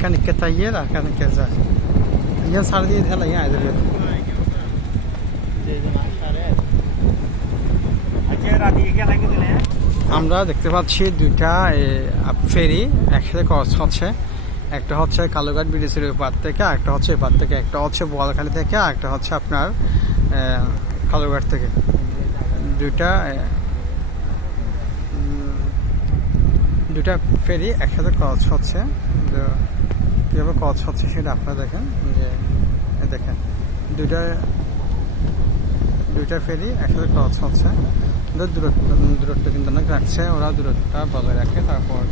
Kan ikke ta igjen, da. Kan ikke så. Igjen så er det heller igjen, det blir. আমরা দেখতে পাচ্ছি দুইটা ফেরি একসাথে cross হচ্ছে। একটা হচ্ছে কালুঘাট ব্রিজের ওপার থেকে, একটা হচ্ছে এপার থেকে, একটা হচ্ছে বোয়ালখালী থেকে, একটা হচ্ছে আপনার কালুঘাট থেকে। দুইটা ফেরি একসাথে ক্রস হচ্ছে। কীভাবে ক্রস হচ্ছে সেটা আপনারা দেখেন, যে দেখেন দুইটা ফেরি একসাথে ক্রস হচ্ছে। দূরত্ব কিন্তু অনেক রাখছে, ওরা দূরত্বটা বজায় রাখে, তারপর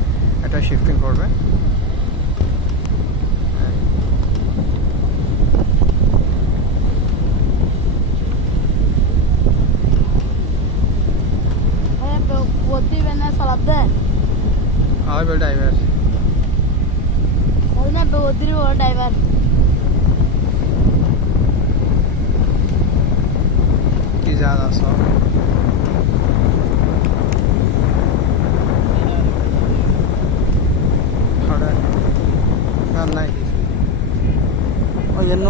এটা শিফটিং করবে। ড্রাইভার ড্রাইভার কি জানা সব নাই ওই জন্য